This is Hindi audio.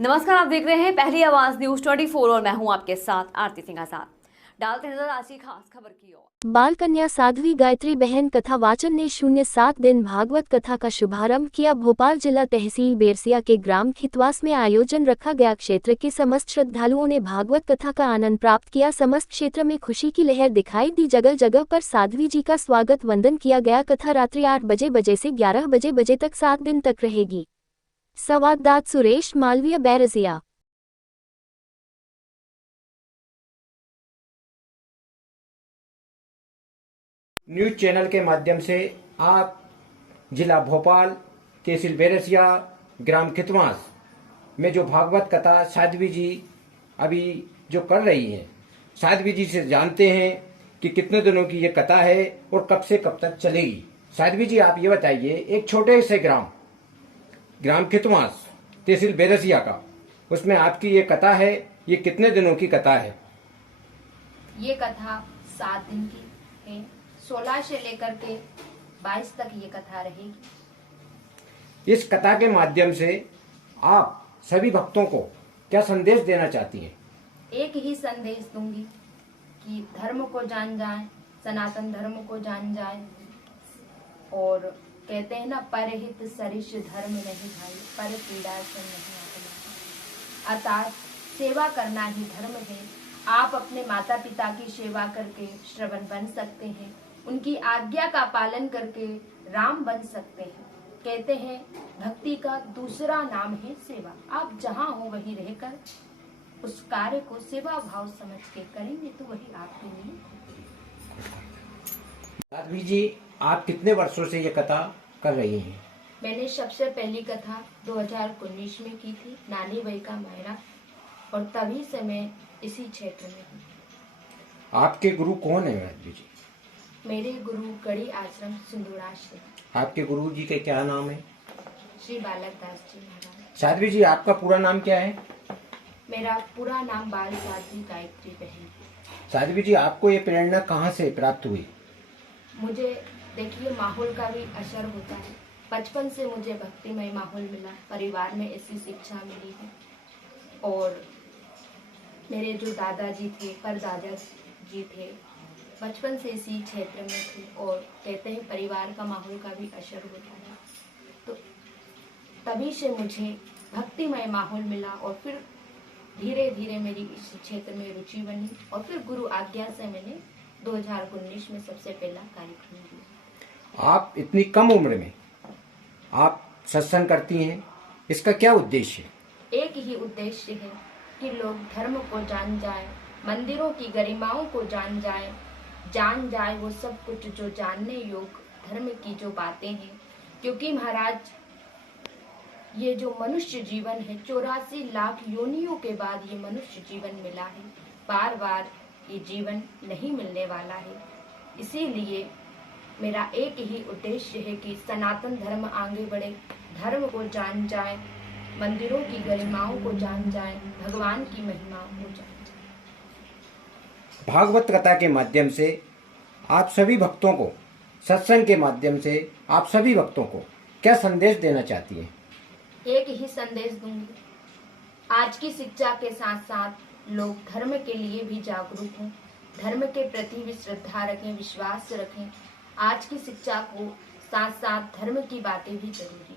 नमस्कार, आप देख रहे हैं पहली आवाज न्यूज 24 और मैं हूं आपके साथ आरती सिंह आजाद। डालते नजर आज की खास खबर की ओर। बाल कन्या साध्वी गायत्री बहन कथा वाचन ने 07 दिन भागवत कथा का शुभारंभ किया। भोपाल जिला तहसील बेरसिया के ग्राम खितवास में आयोजन रखा गया। क्षेत्र के समस्त श्रद्धालुओं ने भागवत कथा का आनंद प्राप्त किया। समस्त क्षेत्र में खुशी की लहर दिखाई दी। जगह जगह पर साध्वी जी का स्वागत वंदन किया गया। कथा रात्रि 8 बजे से 11 बजे तक 7 दिन तक रहेगी। संवाददाता सुरेश मालवीय, बैरसिया। न्यूज चैनल के माध्यम से आप जिला भोपाल तहसील बेरसिया ग्राम खितवास में जो भागवत कथा साध्वी जी अभी जो कर रही हैं, साध्वी जी से जानते हैं कि कितने दिनों की ये कथा है और कब से कब तक चलेगी। साध्वी जी, आप ये बताइए, एक छोटे से ग्राम खितवास तहसील बेरसिया का, उसमें आपकी ये कथा है, ये कितने दिनों की कथा है? ये कथा 7 दिन की है। 16 से लेकर के 22 तक ये कथा रहेगी। इस कथा के माध्यम से आप सभी भक्तों को क्या संदेश देना चाहती हैं? एक ही संदेश दूंगी कि धर्म को जान जाएं, सनातन धर्म को जान जाएं। और कहते हैं ना, परहित सरिष धर्म नहीं भाई, पर पीड़ा से नहीं आत्मा। अर्थात सेवा करना ही धर्म है। आप अपने माता पिता की सेवा करके श्रवण बन सकते हैं, उनकी आज्ञा का पालन करके राम बन सकते हैं। कहते हैं भक्ति का दूसरा नाम है सेवा। आप जहाँ हो वहीं रहकर उस कार्य को सेवा भाव समझ के करेंगे तो वही आपके लिए। साध्वी जी, आप कितने वर्षों से ये कथा कर रही हैं? मैंने सबसे पहली कथा 2019 में की थी, नानी बाई का मायरा, और तभी से मैं इसी क्षेत्र में हूँ। आपके गुरु कौन है साध्वी जी? मेरे गुरु गढ़ी आश्रम सिंधुराज से। आपके गुरु जी के क्या नाम है? श्री बालक दास जी महाराज। साध्वी जी, आपका पूरा नाम क्या है? मेरा पूरा नाम बाल साध्वी गायत्री बहन। साध्वी जी, आपको ये प्रेरणा कहाँ से प्राप्त हुई? मुझे देखिए, माहौल का भी असर होता है। बचपन से मुझे भक्तिमय माहौल मिला, परिवार में ऐसी शिक्षा मिली है। और मेरे जो दादाजी थे, परदादा जी थे, बचपन से इसी क्षेत्र में थे। और कहते हैं परिवार का माहौल का भी असर होता है। तो तभी से मुझे भक्तिमय माहौल मिला और फिर धीरे धीरे मेरी इस क्षेत्र में रुचि बनी। और फिर गुरु आज्ञा से मैंने 2019 में सबसे पहला कार्यक्रम दिया। आप इतनी कम उम्र में आप सत्संग करती हैं, इसका क्या उद्देश्य है? एक ही उद्देश्य है कि लोग धर्म को जान जाए, मंदिरों की गरिमाओं को जान जाए वो सब कुछ जो जानने योग धर्म की जो बातें हैं। क्योंकि महाराज, ये जो मनुष्य जीवन है, 84 लाख योनियों के बाद ये मनुष्य जीवन मिला है। बार बार ये जीवन नहीं मिलने वाला है। इसीलिए मेरा एक ही उद्देश्य है कि सनातन धर्म आगे बढ़े, धर्म को जान जाए, मंदिरों की गरिमाओं को जान जाए, भगवान की महिमाओं को जान जाए। भागवत कथा के माध्यम से आप सभी भक्तों को, सत्संग के माध्यम से आप सभी भक्तों को क्या संदेश देना चाहती हैं? एक ही संदेश दूंगी, आज की शिक्षा के साथ साथ लोग धर्म के लिए भी जागरूक हों, धर्म के प्रति भी श्रद्धा रखें, विश्वास रखें। आज की शिक्षा को साथ साथ धर्म की बातें भी जरूरी